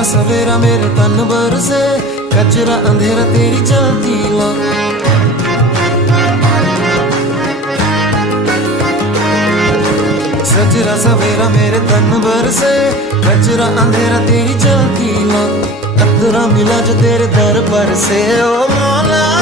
सजरा सवेरा मेरे तन बरसे, कचरा अंधेरा तेरी चलती ला। सजरा सवेरा मेरे तन बरसे, कचरा अंधेरा तेरी चलती ला। अतरा मिला जो तेरे दर पर से, ओ मौला